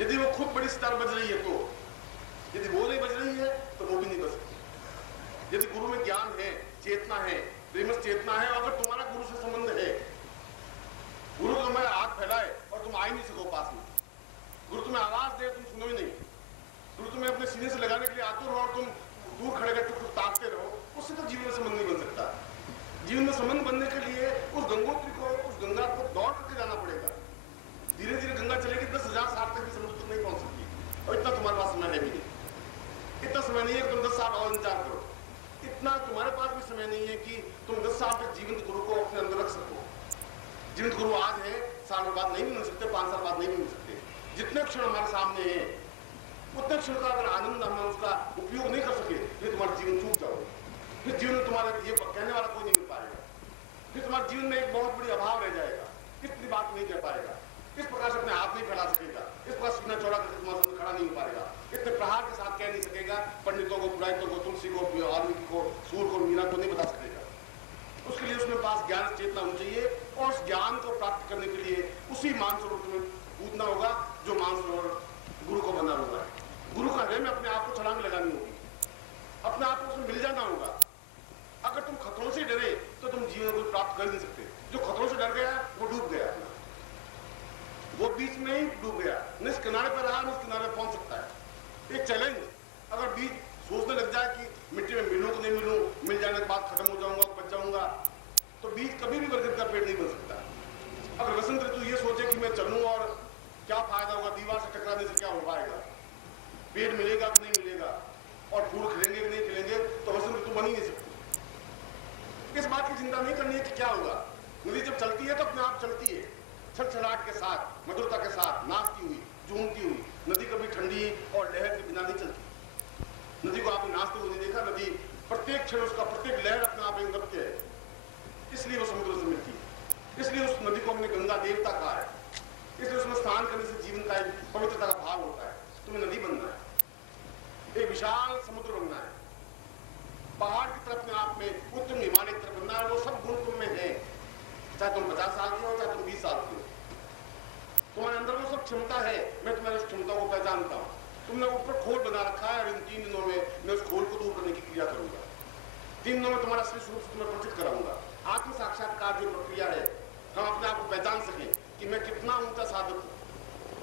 यदि वो खुद बड़ी सितार बज रही है तो, यदि वो नहीं बज रही है तो वो भी नहीं बज सकती। यदि गुरु में ज्ञान है, चेतना है, प्रेमस चेतना है, अगर तुम्हारा गुरु से संबंध है, गुरु तुम्हारे हाथ फैलाए और तुम आ ही नहीं सको पास में, गुरु तुम्हें आवाज दे तुम सुनो ही नहीं, गुरु तुम्हें अपने सीने से लगाने के लिए आतुर हो और तुम दूर खड़े करके कुछ ताकते रहो, उससे तो जीवन में संबंध नहीं बन सकता। जीवन में संबंध बनने के लिए उस गंगोत्री को, उस गंगा को दौड़ करके जाना पड़ेगा। धीरे धीरे गंगा चलेगी, 10,000 साल तक भी समुद्र तक नहीं पहुंच सकती, और इतना तुम्हारे पास समय है भी नहीं। इतना समय नहीं है कि तुम 10 साल और इंतजार करो, इतना तुम्हारे पास भी समय नहीं है कि तुम 10 साल तक जीवंत गुरु को अपने अंदर रख सको। जीवंत गुरु आज है, साल बाद नहीं मिल सकते, 5 साल बाद नहीं मिल सकते। जितने क्षण हमारे सामने हैं उतने क्षण का अगर आनंद हम उसका उपयोग नहीं कर सके, फिर तुम्हारा जीवन चूक जाओगे, फिर जीवन में तुम्हारे ये कहने वाला कोई नहीं मिल पाएगा, फिर तुम्हारे जीवन में एक बहुत बड़ी अभाव रह जाएगा, कितनी बात नहीं कह पाएगा, इस प्रकार से अपने हाथ नहीं फैला सकेगा, इस प्रकार सीना चौड़ा करके तुम्हारे सामने खड़ा नहीं हो पाएगा, इतने प्रहार के साथ कह नहीं सकेगा, पंडितों को, पुरोहितों को, तुलसी को, वाल्मीकि को, सूर को, मीरा को नहीं बता सकेगा। उसके लिए उसमें पास ज्ञान चेतना होनी चाहिए, और उस ज्ञान को प्राप्त करने के लिए उसी मानसरोवर में कूदना होगा जो मानसरोवर गुरु को बना हुआ है। गुरु का हृदय में अपने आप को छलांग लगानी होगी, अपने आप को उसमें मिल जाना होगा। अगर तुम खतरों से डरे तो तुम जीवन को प्राप्त कर नहीं सकते। जो खतरों से डर गया वो डूब गया, वो बीच में ही डूब गया, न इस किनारे पर रहा न उस किनारे पहुंच सकता है। एक चैलेंज, अगर बीच सोचने लग जाए कि मिट्टी में मिलूं कि नहीं मिलूं, मिल जाने के बाद खत्म हो जाऊंगा, बच जाऊंगा, तो बीज कभी भी बरगद का पेड़ नहीं बन सकता। अगर वसंत ऋतु ये सोचे कि मैं चलूं और क्या फायदा होगा, दीवार से टकराने से क्या हो पाएगा, पेड़ मिलेगा कि नहीं मिलेगा, और फूल खिलेंगे कि नहीं खिलेंगे, तो वसंत ऋतु बन ही नहीं सकती। इस बात की चिंता नहीं करनी है कि क्या होगा। नदी जब चलती है तो अपने आप चलती है, छलछलाहट के साथ, मधुरता के साथ, नाचती हुई, झूमती हुई। नदी कभी ठंडी और लहर के बिना नहीं चलती। नदी को आपने नाचते हुए नहीं देखा, नदी प्रत्येक क्षण उसका प्रत्येक लहर अपने आप एक नृत्य है, इसलिए वो समुद्र से मिलती है, इसलिए उस नदी को हमने गंगा देवता कहा है, इसलिए उसमें स्नान करने से जीवन का एक पवित्रता का भाव होता है। तुम्हें नदी बनना है, एक विशाल समुद्र बनना है, पहाड़ की तरफ में आप में उत्तम हिमालय की तरफ बनना है। वो सब गुण तुम में है, चाहे तुम 50 साल के हो, चाहे तुम 20 साल के हो, तुम्हारे अंदर वो सब क्षमता है। मैं तुम्हारी उस क्षमता को पहचानता हूँ। तुमने ऊपर खोल बना रखा है, और इन 3 दिनों में मैं उस खोल को दूर करने की क्रिया करूंगा। 3 दिनों में तुम्हारा असली स्वरूप से तुम्हें परिचित कराऊंगा। आत्म साक्षात्कार जो प्रक्रिया है, हम अपने आप को पहचान सकें कि मैं कितना ऊंचा साधक हूँ।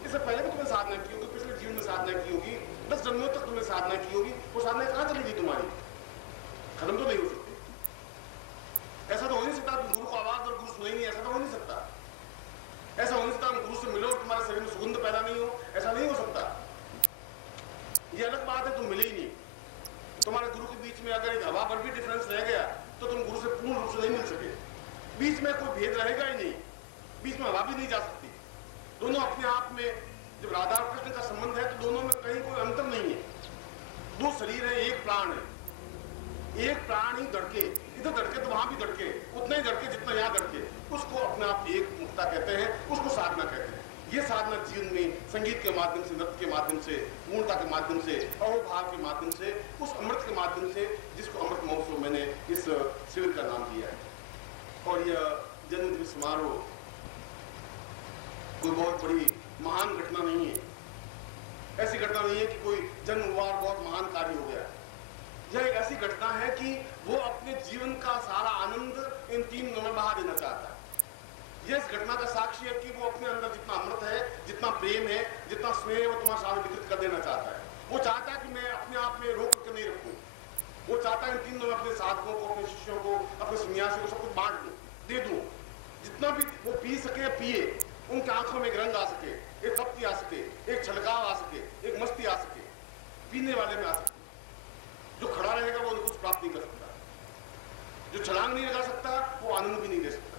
इससे पहले भी तुमने साधना की होगी, पिछले जीवन में साधना की होगी, 10 जन्मों तक तुमने साधना की होगी, वो साधना कहाँ चली गई तुम्हारी? खत्म तो नहीं हो सकती। ऐसा तो हो नहीं सकता तुम गुरु को आवाज और गुरु सुने ही नहीं, ऐसा तो हो नहीं सकता। ऐसा हो नहीं सकता गुरु से मिलो तुम्हारे शरीर में सुगंध पैदा नहीं हो, ऐसा नहीं हो सकता। ये अलग बात है, तुम मिले ही नहीं। तुम्हारे गुरु के बीच में अगर एक हवा पर भी डिफरेंस रह गया तो तुम गुरु से पूर्ण रूप से नहीं मिल सके। बीच में कोई भेद रहेगा ही नहीं, बीच में हवा भी नहीं जा सकती। दोनों अपने आप में, जब राधा और कृष्ण का संबंध है तो दोनों में कहीं कोई अंतर नहीं है। 2 शरीर है, एक प्राण है, एक प्राण ही धड़के, इधर धड़के तो वहां भी धड़के, उतना ही धड़के जितना यहाँ धड़के, उसको अपने आप एक मुक्ता कहते हैं, उसको साधना कहते हैं। ये साधना जीवन में संगीत के माध्यम से, नृत्य के माध्यम से, पूर्णता के माध्यम से, अहोभाव के माध्यम से, उस अमृत के माध्यम से, जिसको अमृत महोत्सव मैंने इस शिविर का नाम दिया है। और यह जन्मदिन समारोह कोई बहुत बड़ी महान घटना नहीं है। ऐसी घटना नहीं है कि कोई जन्म हुआ और बहुत महान कार्य हो गया। यह एक ऐसी घटना है कि वो अपने जीवन का सारा आनंद इन 3 दिनों में बहा देना चाहता है। यह इस घटना का साक्षी है कि वो अपने अंदर जितना अमृत है, जितना प्रेम है, जितना स्नेह है, वो तुम्हारे सामने वितरित कर देना चाहता है। वो चाहता है कि मैं अपने आप में रोक करके नहीं रखूं। वो चाहता है इन 3 दिनों में अपने साधकों को, अपने शिष्यों को, अपने सन्यासियों को सब कुछ बांट दूं, दे दूं। जितना भी वो पी सके पिए, उनकी आंखों में एक रंग आ सके, एक तप्ती आ सके, एक छलकाव आ सके, एक मस्ती आ सके, पीने वाले में आ सके। जो खड़ा रहेगा वो कुछ प्राप्त नहीं कर सकता, जो छलांग नहीं लगा सकता वो आनंद भी नहीं ले सकता,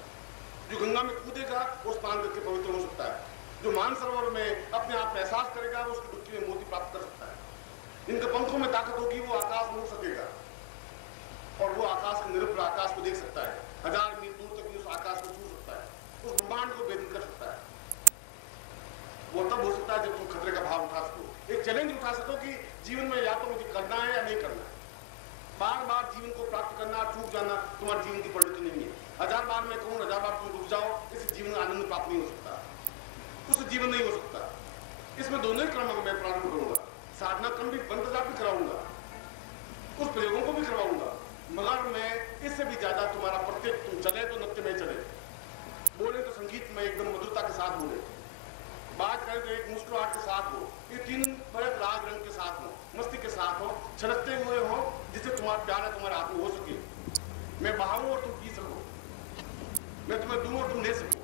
जो गंगा में कूदेगा वो स्नान करके पवित्र हो सकता है, जो मानसरोवर में अपने आप में एहसास करेगा वो उसकी डुबकी में मोती प्राप्त कर सकता है। जिनके पंखों में ताकत होगी वो आकाश में उड़ सकेगा, और वो आकाश के निरंतर आकाश को देख सकता है, 1000 मील दूर तक भी उस आकाश को छू सकता है, उस ब्रह्मांड को भेदित कर सकता है। वो तब हो सकता है जब तुम खतरे का भाव उठा सको, एक चैलेंज उठा सको कि जीवन में या तो मुझे करना है या नहीं करना है। बार बार जीवन को प्राप्त करना, चूक जाना तुम्हारे जीवन की परिणति नहीं है। 1000 बार मैं कहूँ, 1000 बार तुम रुक जाओ, इस जीवन में आनंद प्राप्त नहीं हो सकता, उस जीवन नहीं हो सकता। इसमें दोनों ही क्रम मैं प्रारंभ करूंगा, साधना क्रम भी बंद भी कराऊंगा, उस प्रयोगों को भी करवाऊंगा, मगर मैं इससे भी ज्यादा तुम्हारा प्रत्येक, तुम चले तो नृत्य में चले, बोले तो संगीत में एकदम मधुरता के साथ बोले, बात करें तो एक मुस्कुराहट के साथ हो, ये तीन बड़े राग रंग के साथ हो, मस्ती के साथ हो, छलकते हुए हो, जिससे तुम्हारा प्यार है तुम्हारे हाथ में हो सके, मैं बहाऊं और तुम पी सको, मैं तुम्हें दूं और तुम ले सको।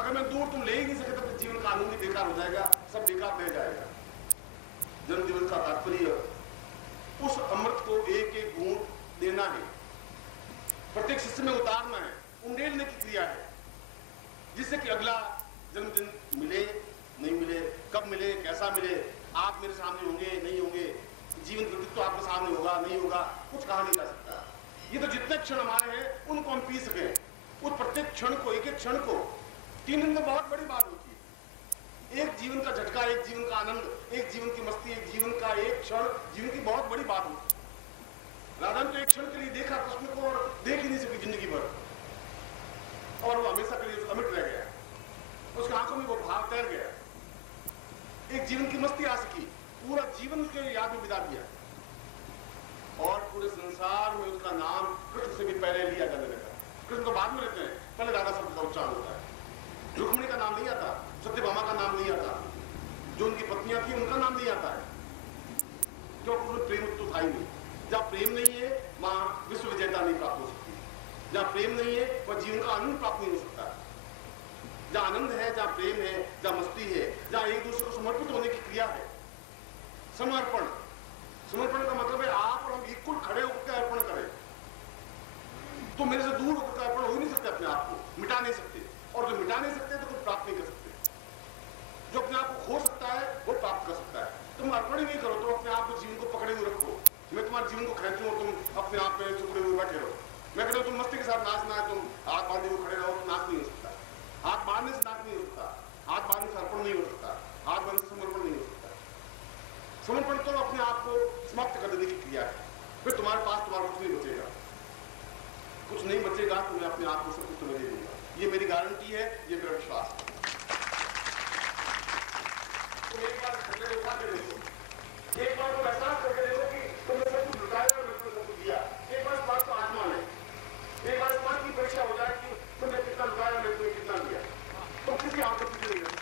अगर मैं दूं और तुम ले ही नहीं सके तो फिर जीवन का आनंद ही बेकार हो जाएगा, सब बेकार रह जाएगा। जन्म दिवस का तात्पर्य उस अमृत को एक एक घूंट देना है, प्रत्येक शिष्य में उतारना है, उंडेलने की क्रिया है, जिससे कि अगला जन्मदिन मिले नहीं मिले, कब मिले कैसा मिले, आप मेरे सामने होंगे नहीं होंगे, जीवन व्यक्तित्व आपके सामने होगा नहीं होगा, कुछ कहा नहीं जा सकता। ये तो जितने क्षण हमारे हैं उनको हम पी सके, उस प्रत्येक क्षण को, एक एक क्षण को, 3 दिन में बहुत बड़ी बात होती है। एक जीवन का झटका, एक जीवन का आनंद, एक जीवन की मस्ती, एक जीवन का एक क्षण जीवन की बहुत बड़ी बात होती है। राधा ने तो एक क्षण के लिए देखा कृष्ण को और देख ही नहीं सकी जिंदगी भर, और वो हमेशा के लिए अमिट रह गया, उसकी आंखों में वो भाव तैर गया, एक जीवन की मस्ती आ सकी, पूरा जीवन उसके याद में बिता दिया, और पूरे संसार में उसका नाम कृष्ण से भी पहले लिया जाने लगा। कृष्ण तो बाद में रहते हैं, पहले राधा शब्द का उच्चारण होता है। रुक्मिणी का नाम नहीं आता, सत्यभामा का नाम नहीं आता, जो उनकी पत्नियां थी उनका नाम नहीं आता है, क्योंकि उसमें प्रेम तो था ही नहीं। जहाँ प्रेम नहीं है वहां विश्व विजेता नहीं प्राप्त हो सकती, जहाँ प्रेम नहीं है वह जीवन का आनंद प्राप्त नहीं हो सकता। जहाँ आनंद है, जहाँ प्रेम है, जहाँ मस्ती है, जहाँ एक दूसरे को समर्पित होने की क्रिया है, समर्पण। समर्पण का मतलब है आप और हम इक्वल खड़े होकर अर्पण करें। तो मेरे से दूर होकर अर्पण हो ही नहीं सकते, अपने आप को मिटा नहीं सकते, और जो मिटा नहीं सकते तो कुछ प्राप्त नहीं कर सकते। जो अपने आप को खो सकता है वो प्राप्त कर सकता है। तुम अर्पण ही नहीं करो तो अपने आप को जीवन को पकड़े हुए रखो, मैं तुम्हारे जीवन को खेचूं और तुम अपने आप में चुपड़े हुए बैठे रहो। मैं कहता हूं तुम मस्ती के साथ नाचना है, तुम हाथ बांधे हुए खड़े रहो, तो नाच नहीं हो सकता। हाथ बांधने से नाच नहीं हो सकता, हाथ बांधने से अर्पण नहीं हो सकता, हाथ बांधने से समर्पण नहीं हो सकता। समर्पण तो अपने आप को समाप्त कर देने की क्रिया है, फिर तुम्हारे पास तुम्हारा कुछ नहीं बचेगा, कुछ नहीं बचेगा, तो मैं अपने आप को सब कुछ तुम्हें दे दूंगा। ये मेरी गारंटी है, ये मेरा विश्वास है। तुम एक बार खतरे को उठा के देखो, एक बार तुम एहसास करके देखो कि तुमने सब कुछ लुटाया और तुमने सब कुछ दिया। एक बार इस बात को आत्मा में, एक बार इस बात की परीक्षा हो जाए कि तुमने कितना लुटाया, मैं तुम्हें कितना दिया, तुम किसी आंख को पीछे नहीं रहे।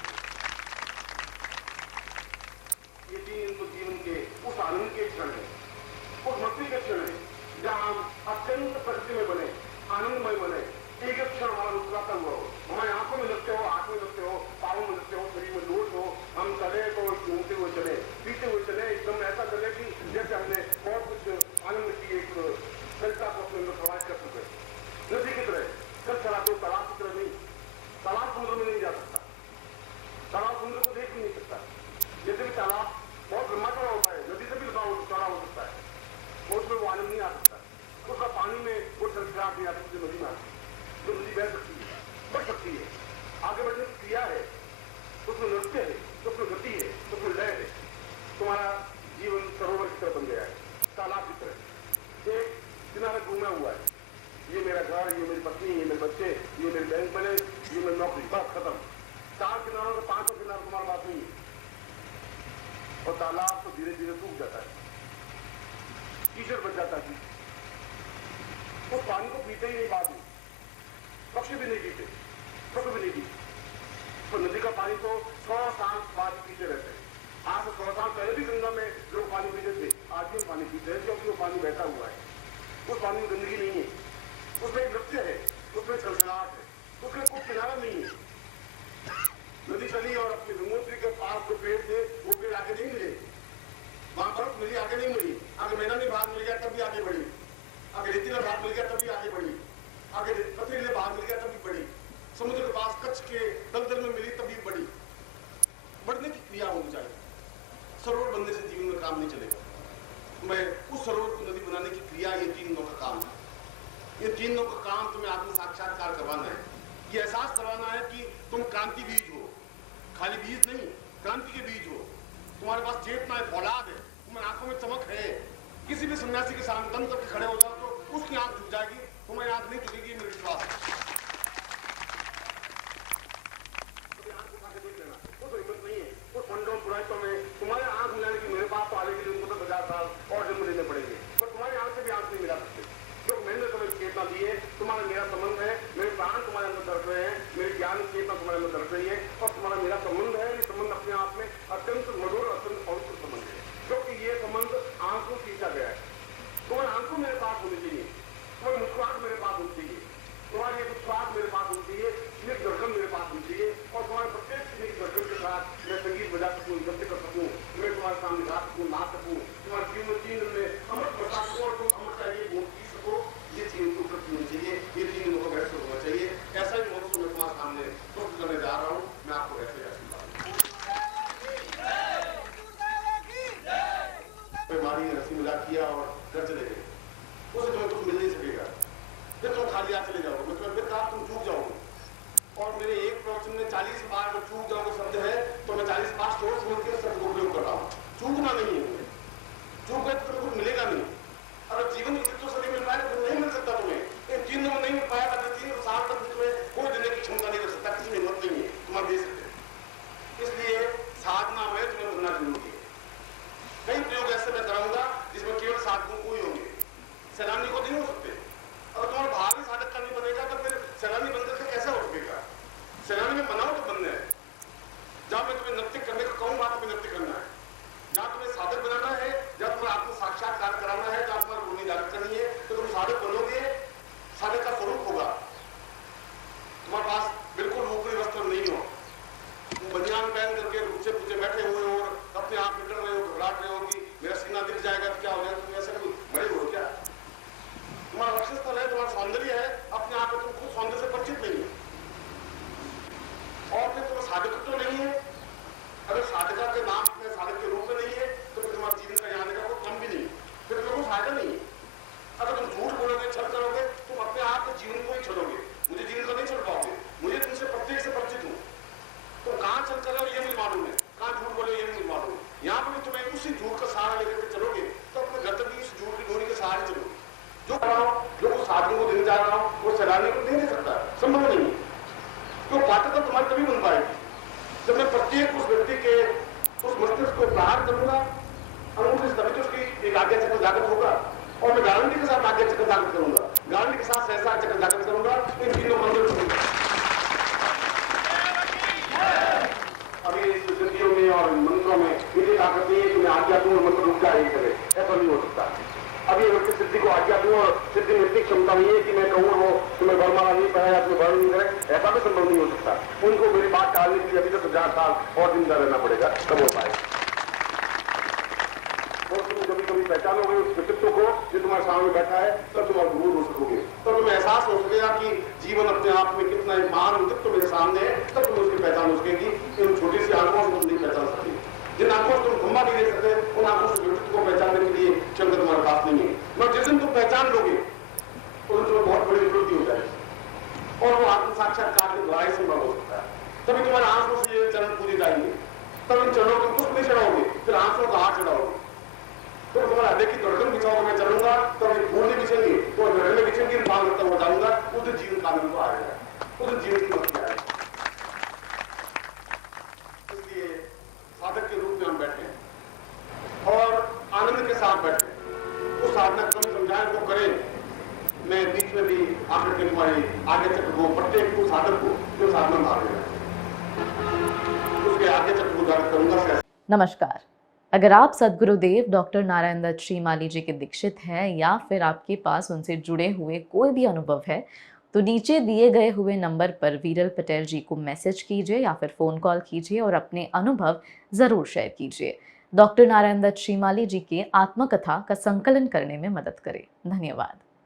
ये जीवन के उस आनंद के क्षण है, उस मस्ती के क्षण है, जहां हम अत्यंत प्रकृति में बने, आनंदमय बने, एक एक क्षण हमारा मुस्कुराता हुआ हो, हमारे आंखों में लगते हो, हाथ में लगते हो, पाँव में लगते हो, शरीर में लोट हो, हम चले तो घूमते हुए चले, पीते हुए चले, एकदम ऐसा चले कि जैसे हमने बहुत कुछ आनंद की एक सरिता को अपने अंदर प्रवाहित कर चुके, नदी की तरह। कल चला तो तालाब की तरह नहीं, तालाब समुद्र में नहीं जा सकता, तालाब समुद्र को देख भी नहीं सकता। जैसे भी तालाब बहुत लंबा चौड़ा होता है, नदी से भी चौड़ा हो सकता है, उसमें वो आनंद नहीं आ सकता, उसका पानी में वो संस्कार नहीं आ सकती, नदी में आती है। तो नदी बह सकती है, बढ़ सकती है, आगे बढ़ने की क्रिया है, उसमें नृत्य है, उसमें गति है, उसमें लय है। तुम्हारा जीवन सरोवर की तरह बन गया है, तालाब की तरह, एक किनारा घूमा हुआ है, ये मेरा घर, ये मेरी पत्नी, ये मेरे बच्चे, ये मेरे बैंक बैलेंस, ये मेरी नौकरी, बस खत्म। 4 किनारों से 5 किनारा तुम्हारा बात नहीं है, और तालाब तो धीरे धीरे सूख जाता है, कीचड़ बच जाता है, उस पानी को पीते ही नहीं, बाद में पक्षी भी नहीं पीते, पशु भी नहीं पीते। तो नदी का पानी तो 100 साल बाद पीते रहते हैं। आज से 100 साल पहले भी गंगा में लोग पानी पीते थे, आज भी पानी पीते हैं, क्योंकि वो पानी बहता हुआ है, उस पानी में गंदगी नहीं है, उसमें एक नृत्य है, उसमें सलसलाहट है, उसमें कोई किनारा नहीं है। नदी चली और अपने गंगोत्री के पास जो पेड़ थे वो पेड़ आगे नहीं मिले, वहां बर्फ मिली, आगे नहीं मिली, आगे मैदानी भाग मिल गया तब भी आगे बढ़ी, आगे रेतीला भाग मिल गया तभी आगे बढ़ी, आगे पथरीले भाग मिल गया तभी बढ़ी, समुद्र के पास कच्छ के दलदल में मिली तभी बढ़ी। बढ़ने की क्रिया होनी चाहिए, सरोवर बनने से जीवन में काम नहीं चलेगा। मैं उस सरोवर को नदी बनाने की क्रिया, ये 3 दिनों का काम है। ये 3 दिनों का काम तुम्हें आत्म साक्षात्कार करवाना है, ये एहसास करवाना है कि तुम क्रांति बीज हो, खाली बीज नहीं, क्रांति के बीज हो। तुम्हारे पास चेतना है, फौलाद है, तुम्हारी आंखों में चमक है। किसी भी सन्यासी के सामने दम करके खड़े हो जाओ तो उसकी आंख झुक जाएगी, तुम्हारी आंख नहीं झुकेगी, मेरे विश्वास है। तो आंख उठा के देख लेना, वो तो हिम्मत नहीं है। जा सकूं, नृत्य कर सकूं, मैं तुम्हारे सामने गा सकूं, नाच सकूं, तुम्हारे जीवन में 3 दिन में अमृत बरसा सकूं और तुम अमृत का ये गुण पी सको। ये चीज उनको उपलब्ध होनी चाहिए, ये 3 दिनों का वैसे होना चाहिए। ऐसा ही मौसम मैं तुम्हारे सामने प्रस्तुत करने जा रहा हूँ। मैं आपको वैसे बीमारी ने हंसी मजाक किया और घर चले गए, उससे तुम्हें कुछ मिल नहीं सकेगा। फिर तुम खाली हाथ चले जाओगे, मैं तुम्हें फिर कहा तुम चूक जाओगे। और मेरे एक प्रवचन में 40 बार में चूक जाओगे शब्द है, तो मैं 40 बार सोच समझ के शब्द को उपयोग कर रहा हूँ। चूकना नहीं है, चूक गए तो तुम्हें कुछ मिलेगा नहीं। अगर जीवन में कितने शरीर मिल पाए तो नहीं मिल सकता तुम्हें। इन 3 दिनों में नहीं मिल पाया, अगर 3 साल तक तुम्हें कोई देने की क्षमता नहीं कर सकता, किसी में हिम्मत नहीं है तुम्हारे दे सकते। इसलिए साधना में तुम्हें बनना जरूरी है। कई प्रयोग ऐसे मैं कराऊंगा जिसमें केवल साधकों को ही होंगे, सैलानी को नहीं हो सकते। अगर तुम्हारा भाव ही साधक का नहीं बनेगा तो फिर सैलानी बनकर के कैसा हो सकेगा? सैलानी में बनाओ तो बनना है। जहां मैं तुम्हें नृत्य करने को कहूँ वहां तुम्हें नृत्य करना है। जहां तुम्हें साधक बनाना है, जहां तुम्हें आत्म साक्षात्कार कराना है, जहां तुम्हारी भूमि जागृत करनी है, तो तुम साधक बनोगे। साधक का स्वरूप होगा तुम्हारे पास बिल्कुल ऊपरी वस्त्र नहीं हो, तुम बनियान पहन करके ऊंचे पूछे बैठे हुए हो और अपने आप निकल रहे हो, घबराहट रहे हो कि मेरा सीना दिख जाएगा तो क्या हो जाएगा। तुम ऐसा कुछ बड़े हो क्या? तुम्हारा लक्ष्य स्थल है, तुम्हारा सौंदर्य है, अपने आप में तुम खुद सौंदर्य से परिचित नहीं है और फिर तुम्हें साधक तो नहीं है। अगर साधका के नाम में साधक के रूप में नहीं है तो फिर तुम्हारे जीवन का आने का कोई क्रम भी नहीं, फिर तुम्हें कोई फायदा नहीं है। अगर तुम झूठ बोलोगे, छल करोगे, तुम अपने आप के जीवन को ही छलोगे। मुझे जीवन को नहीं छल पाओगे, मुझे तुमसे प्रत्येक से परिचित हूँ। तुम कहाँ छल कर रहे हो ये मुझे मालूम है, कहाँ झूठ बोले ये मुझे मालूम है। यहाँ पर भी तुम्हें उसी झूठ का सहारा लेकर के चलोगे तो अपने गंतव्य उस झूठ की डोरी के सहारे चलोगे। जो साधकों को देने जा रहा हूँ वो सैलानी को नहीं दे सकता, संभव नहीं। तो पात्रता तुम्हारी कभी बन पाएगी जब मैं प्रत्येक उस व्यक्ति के उस मस्तिष्क को प्रहार करूंगा, अंगूठे से तभी तो उसकी एक आज्ञा चक्र जागृत होगा। और मैं गारंटी के साथ आज्ञा चक्र जागृत करूंगा, गारंटी के साथ सहसा चक्र जागृत करूंगा। इन तीनों मंदिर अभी सिद्धियों में और मंत्रों में इतनी ताकत नहीं है कि मैं आज्ञा दूं और मंत्र रुक जाए करे, ऐसा नहीं हो सकता। अभी व्यक्ति सिद्धि को आज्ञा दूं और सिद्धि में इतनी क्षमता नहीं है कि मैं कहूँ वो तुम्हें वर्णमाला नहीं पढ़ाया, तुम्हें वर्ण नहीं करे, ऐसा भी संभव नहीं हो सकता। उनको मेरी बात टालने के लिए अभी तक 1000 साल और जिंदा रहना पड़ेगा, तब हो पाएगा। और तुम कभी कभी पहचानोगे उस व्यक्तित्व को जो तुम्हारे सामने बैठा है, तब तुम अद्भुत हो सकोगे, तब तुम्हें एहसास हो सकेगा कि जीवन अपने आप में कितना एक महान व्यक्तित्व मेरे सामने है। तब तुम उसकी पहचान हो सकेगी। इन छोटी सी आंखों से तुम नहीं पहचान सकती। जिन आंखों से तुम खंबा नहीं दे सकते, उन आंखों से व्यक्तित्व को पहचानने के लिए क्षमता तुम्हारे पास नहीं है। मगर जिस दिन तुम पहचान लोगे उस दिन तुम्हें बहुत बड़ी उपलब्धि हो जाएगी और वो आत्म साक्षात्कार के द्वारा ही संभव हो सकता है। तभी तुम्हारे आंसू से ये चरण पूजे जाएंगे, तब इन चरणों को कुछ नहीं चढ़ाओगे, फिर आंसू का हाथ चढ़ाओगे। तो तुम्हारा हृदय की धड़कन बिछाओगे, मैं चलूंगा तो अभी फूल नहीं बिछेंगे, तो धड़कन बिछेंगे, बाल करता हुआ जाऊंगा। उस दिन जीवन कानून को आएगा, उस दिन जीवन की मस्ती आएगी। इसलिए साधक के रूप में हम बैठे और आनंद के साथ बैठे, उस साधना क्रम समझाएं वो करें। मैं बीच में भी आकर के तुम्हारी आगे चक्र को प्रत्येक को साधक को जो साधना मारेगा उसके आगे चक्र को जागृत करूंगा। नमस्कार। अगर आप सद्गुरुदेव डॉक्टर नारायण दत्त श्रीमाली जी के दीक्षित हैं या फिर आपके पास उनसे जुड़े हुए कोई भी अनुभव है तो नीचे दिए गए हुए नंबर पर वीरल पटेल जी को मैसेज कीजिए या फिर फ़ोन कॉल कीजिए और अपने अनुभव ज़रूर शेयर कीजिए। डॉक्टर नारायण दत्त श्रीमाली जी के आत्मकथा का संकलन करने में मदद करें। धन्यवाद।